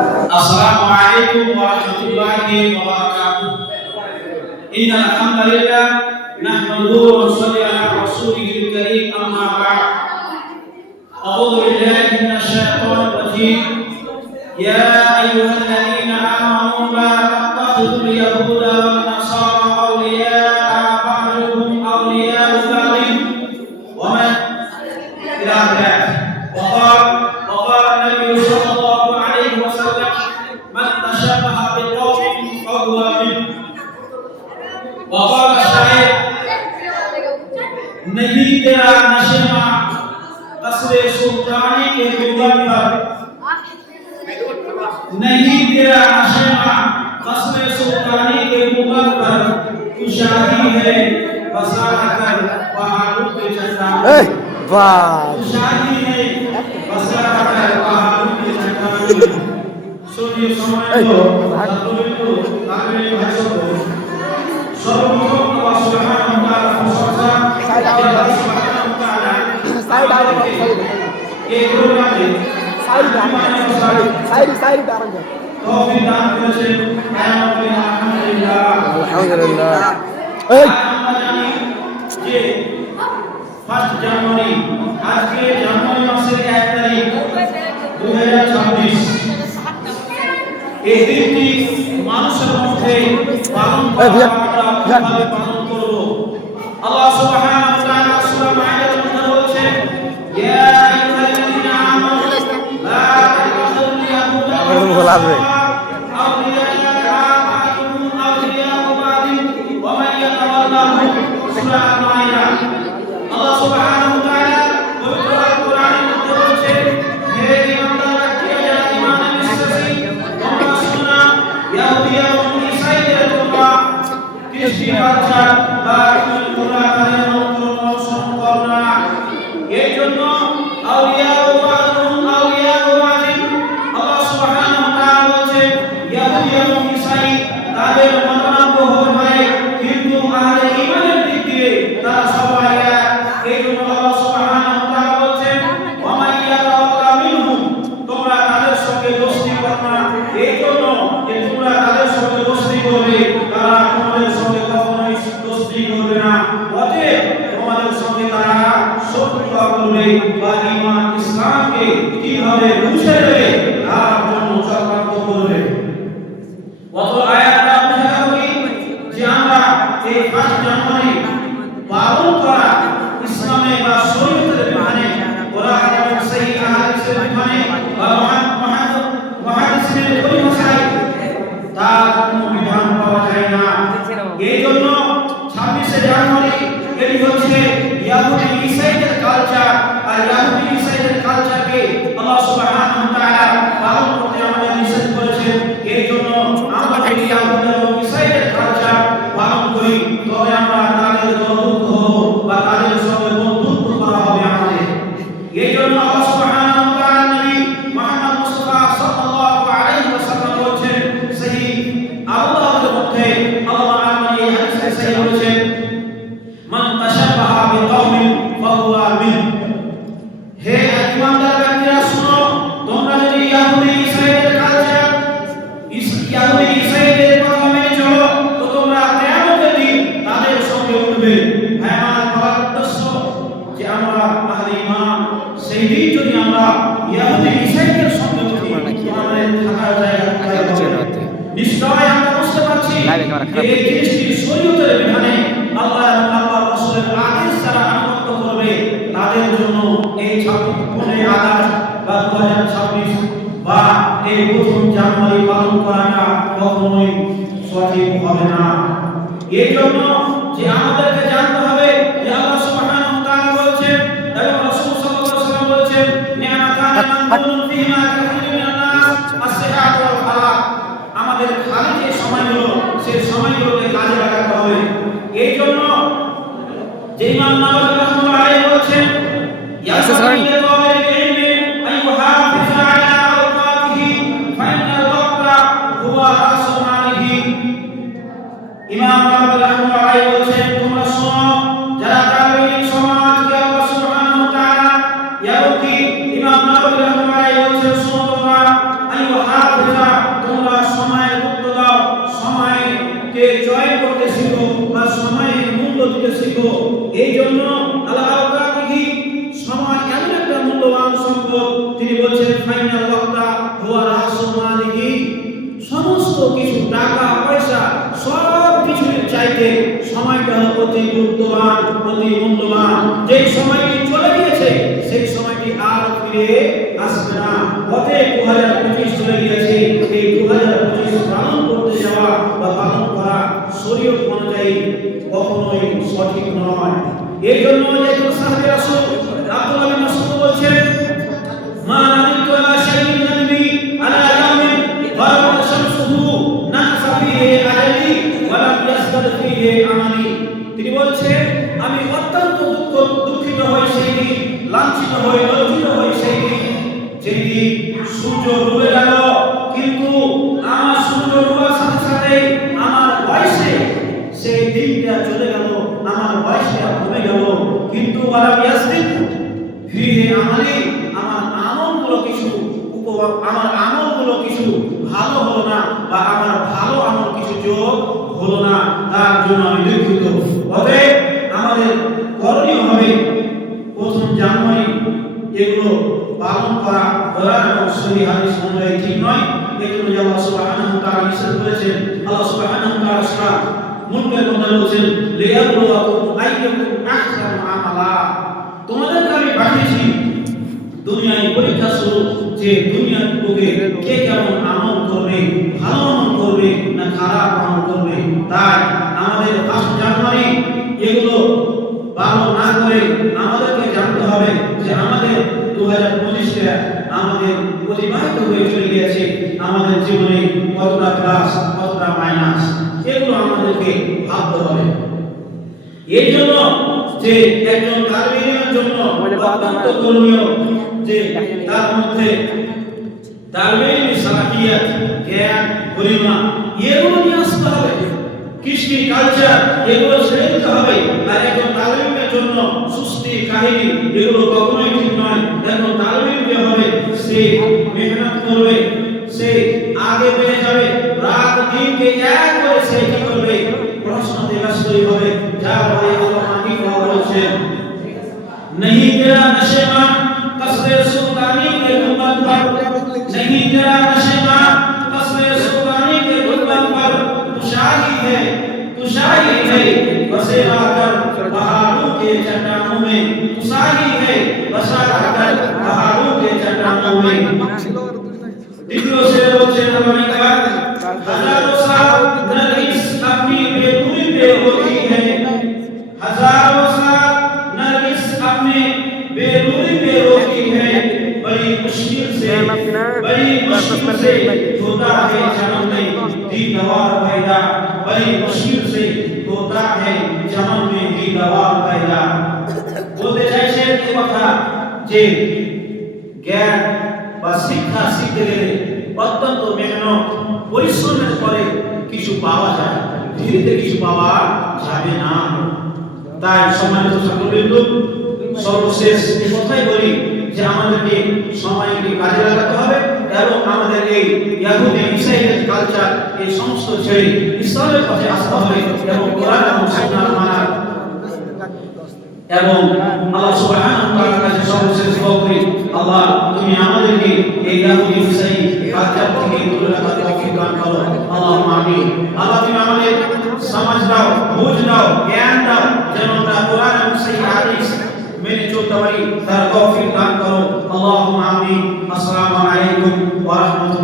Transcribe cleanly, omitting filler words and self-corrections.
السلام عليكم ورحمة الله وبركاته. إن الحمد لله نحمده ونصلي على رسوله الكريم أما بعد. أعوذ بالله من الشيطان الرجيم. يا أيها الذين آمنوا لا تتخذوا اليهود والنصارى أولياء بعضهم أولياء بعض ومن إلى آخره. وقال النبي صلى الله عليه وسلم من تشبه بقوم فهو منهم. وقال الشاعر नहीं तेरा नशेमा कसरे सुल्तानी के गुलशन पर, नहीं तेरा नशेमा कसरे सुल्तानी के गुलशन पर, तू शाही है बसा कर पहाड़ों पे चढ़ता, तू शाही है बसा कर पहाड़ों पे चढ़ता। सुनिए समय को सतुलित को आगे भाषण को सर्वप्रथम अल्लाह सुब्हानहु व तआला प्रशंसा अल्लाह सुब्हानहु व तआला एक रोगाने साइड दारंग तौफीक दान করেছেন। আলহামদুলিল্লাহ। আমরা জানি যে 1 জানুয়ারি আজকে জানুয়ারি মাসের 1 তারিখ 2026 এই দিনটি মানুষের মধ্যে পালন করা করব। আল্লাহ সুবহানাহু ওয়া তাআলা সূরা মাইদার মধ্যে বলেছেন, ইয়া আইয়ুহাল্লাযীনা আমানু লা তাত্তাখিযুল ইয়াহুদা ওয়ান নাসারা আউলিয়া বা'দুহুম আউলিয়া বা'দিন ওয়া মান ইয়াতাওয়াল্লাহুম। সূরা মাইদা। আল্লাহ সুবহানাহু ওয়া তাআলা পবিত্র আল কোরআনের মধ্যে বলেছেন, হে ঈমানদাররা, যারা ঈমানে বিশ্বাসী, তোমরা শোনো, ইহুদি এবং ঈসাইদের তোমরা কৃষ্টি বাচ্চা বা তোমরা তাদের অনুসরণ করো না। এই জন্য আউলিয়া বা'দুহুম আউলিয়া বা'দিন, আল্লাহ সুবহানাহু ওয়া তাআলা বলেছেন ইহুদি এবং ঈসাই তাদের মতানৈক্য হতে পারে, কিন্তু আহলে ঈমানের দিক দিয়ে তারা সবাই এক। এই জন্য আল্লাহ সুবহানাহু ওয়া তাআলা বলেছেন, ওয়া মান ইয়াতাওয়াল্লা মিনহুম, তোমরা তাদের সঙ্গে দোস্তি করো না। এই জন্য যে তোমরা তাদের সঙ্গে দোস্তি করবে, তারা তোমাদের সঙ্গে কখনোই দোস্তি করবে না। অতএব তোমাদের সঙ্গে তারা শত্রুতা করবে বা ঈমান ইসলামকে কিভাবে মুছে দেবে তার জন্য চক্রান্ত করবে। অত আয়াতটা বোঝা গেল কি যে আমরা এই 1 জানুয়ারি পালন করা ইসলামে বা শরীয়তের বিধানে, কোরআন এবং সহিহ হাদিসের বিধানে বা মুহাদ্দিসিনের পরিভাষায় তার কোনো বিধান পাওয়া যায় না। এই জন্য 26শে জানুয়ারি এটি হচ্ছে ইহুদি ঈসাইদের কালচার, আর ইহুদি ঈসাইদের কালচারকে আল্লাহ সুবহানাহু ওয়া তাআলা পালন করতে আমাদের নিষেধ করেছেন। এই জন্য আমরা যদি ইহুদি এবং ঈসাইদের কালচার পালন করি, তবে আমরা তাদের দলভুক্ত হব বা তাদের সঙ্গে বন্ধুত্ব করা হবে আমাদের। এই জন্য আল্লাহ সুবহানাহু ওয়া তাআলা নবী মুহাম্মদ মুস্তাফা সাল্লাল্লাহু আলাইহি ওয়াসাল্লাম বলেছেন, সহিহ আবুদাউদের মধ্যে আল্লাহ আমাদের এই হাদিসে সহিহ বলেছেন, মান তাশাব্বাহা বিকাওমিন ফাহুয়া মিনহুম। হে ঈমানদার ব্যক্তিরা শুনো, তোমরা যদি ইহুদি ঈসাইদের কালচার, ইহুদি ঈসাইদের কথা মেনে চলো, তো তোমরা কিয়ামতের দিন তাদের সঙ্গে উঠবে। হ্যাঁ, আমার বলার উদ্দেশ্য যে আমরা আহলে ঈমান, সেই দিন যদি আমরা ইহুদি ঈসাইদের সঙ্গে উঠি, আমাদের থাকার জায়গা কোথায় হবে? নিশ্চয় আমরা বুঝতে পারছি যে এই জিনিসটি শরীয়তের বিধানে আল্লাহ এবং আল্লাহর রাসূলের আদেশ যারা আনুগত্য করবে, তাদের জন্য এই 15 আগস্ট বা 2026 বা এই 1 জানুয়ারি পালন করাটা কখনোই সঠিক হবে না। এই জন্য যে আমাদেরকে জানতে হবে যে আল্লাহ সুবহানাহু ওয়া তাআলা বলেছেন এবং রাসূল সাল্লাল্লাহু আলাইহি ওয়াসাল্লাম বলেছেন, নি'মাতান মানকুন ফিহিমা কাসীরুন মিনান নাস as-সিহাত ওয়াল ফালাহ। আমাদের খালি যে সময়গুলো, সেই সময়গুলোকে কাজে লাগাতে হবে। এই জন্য যে ইমাম নাওয়াবী রাহমাতুল্লাহ আলাইহি বলেছেন, ইয়া সাল্লাল্লাহু আলাইহি আইয়ুহাফিজ আলা আওকাতিহি ফাইনাল ওয়াক্তা হুয়া রাসুল মালিহি। ইমাম নাওয়াবী রাহমাতুল্লাহ আলাইহি বলেছেন, তোমরা শোনো, যারা তাবেঈন সমাজকে আল্লাহ সুবহানাহু ওয়া তাআলা ইয়া ইমাম নাওয়াবী রাহমাতুল্লাহ আলাইহি বলেছেন, শোনো তোমরা আইয়ুহাফিজ এই জন্য আল্লাহ তাআলা সময় এমন একটা মূল্যবান সম্পদ, তিনি বলছেন ফাইনাল ওয়াক্তা হুয়া রাসু মালিহি, সমস্ত কিছু টাকা পয়সা সব কিছুর চাইতে সময়টা অতি গুরুত্ববান, অতি মূল্যবান। যেই সময়টি চলে গিয়েছে সেই সময়টি আর ফিরে আসবে না। অতএব 2025 চলে গিয়েছে, এই 2025 পালন করতে যাওয়া বা পালন করা শরীয়ত অনুযায়ী কখনোই সঠিক নয়। এই জন্য একজন সাহাবী রাসূল আব্দুল্লাহ বিন মাসউদ বলছেন, মা নাদিতু আলা শাইইন নাবি আলা ইয়াউমিন গরাবাত শামসুহু নাকসা ফিহি আজলি ওয়া লাম ইয়াসদাদ ফিহি আমালি। তিনি বলছেন, আমি অত্যন্ত দুঃখিত হই সেই দিন, লাঞ্ছিত হই, লজ্জিত হই সেই দিন, যেই দিন সূর্য ডুবে গেল, কিন্তু আমার সূর্য ডুবার সাথে সাথে আমার বয়সে সেই দিনটা চলে গেল, আমার বয়সটা কমে গেল, কিন্তু ওয়ালাম ইয়াসদিক ফিহি আমালি, আমার আমলগুলো কিছু ভালো হলো না, বা আমার ভালো আমল কিছু যোগ হলো না, তার জন্য আমি দুঃখিত। অতএব আমাদের করণীয় হবে 1 জানুয়ারি এগুলো পালন করা কোরআন এবং সহিহ হাদিস অনুযায়ী ঠিক নয়। এই জন্য আল্লাহ সুবহানাহু ওয়া তাআলা নিষেধ করেছেন। আল্লাহ সুবহানাহু ওয়া তাআলা সূরা মুলকের মধ্যে বলেছেন, লিয়াবলুয়াকুম আইয়ুকুম আহসানু আমালা, তোমাদেরকে আমি পাঠিয়েছি দুনিয়ায় পরীক্ষা স্বরূপ, যে দুনিয়ার বুকে কে কেমন আমল করবে, ভালো আমল করবে না খারাপ আমল করবে। তাই আমাদের 1 জানুয়ারি এগুলো পালন না করে আমাদেরকে জানতে হবে যে আমাদের 2025টা আমাদের অতিবাহিত হয়ে চলে গিয়েছে, আমাদের জীবনে কতটা প্লাস কতটা মাইনাস, এগুলো আমাদেরকে ভাবতে হবে। এই জন্য যে একজন তালিবের জন্য অত্যন্ত করণীয় যে তার মধ্যে তালিবের সালাহিয়াত, জ্ঞান, গরিমা এগুলো নিয়ে আসতে হবে, কৃষ্টি কালচার এগুলো ছেড়ে দিতে হবে। আর একজন তালিবের জন্য সুস্থি কাহিনী এগুলো কখনোই ঠিক নয়। একজন তালিব যে হবে সে মেহনত করবে, সে আগে বেড়ে যাবে, রাত দিনকে এক করে সে কি করবে, পড়াশোনাতে ব্যস্তই হবে। যার ভাই আল্লাহ কি বলছেন, नहीं तेरा नशे में कसबे सुल्तानी के गुंबद पर, नहीं तेरा नशे में कसबे सुल्तानी के गुंबद पर, तुशाही है बसेरा कर पहाड़ों के चट्टानों में, तुशाही है बसेरा कर पहाड़ों के चट्टानों में। द्वितीय से बोलते हैं हमारे का हजारों साल नरगिस अपनी बेनूरी पे होती है, हजारों साल नरगिस अपने बेनूरी पे होती है, बड़ी मुश्किल से होता है जन्म में दीदार पैदा, बड़ी मुश्किल से होता है जन्म में दीदार पैदा। बोलते চাইছেন এই কথা যে জ্ঞান বা শিক্ষা শিখতে গেলে অত্যন্ত মেহনত পরিশ্রমের পরে কিছু পাওয়া যায়, ধীরে কিছু পাওয়া যাবে না। তাই সম্মানিত ছাত্রবৃন্দ, সর্বশেষ এই কথাই বলি যে আমাদেরকে সময়কে কাজে লাগাতে হবে এবং আমাদের এই ইহুদি ইসরায়েলের কালচার এই সমস্ত ছেড়ে ইসলামের পথে আসতে হবে এবং কোরআন এবং সুন্নাহ মানা এবং আল্লাহ সুবহানাহু ওয়া তাআলার কাছে সর্বশেষ দোয়া করি, আল্লাহ তুমি আমাদেরকে এই ইহুদি ইসরায়েল কালচার থেকে দূরে রাখার তৌফিক দান করো। আল্লাহুম্মা আমিন। আল্লাহ তুমি আমাদের সমাজ দাও, বুঝ দাও, জ্ঞান দাও, যেন আমরা কোরআন এবং সহিহ হাদিস মেনে চলতে পারি, তার তৌফিক দান করো। আল্লাহুম্মা আমিন। আসসালামু আলাইকুম ওয়া রাহমাতুল্লাহ।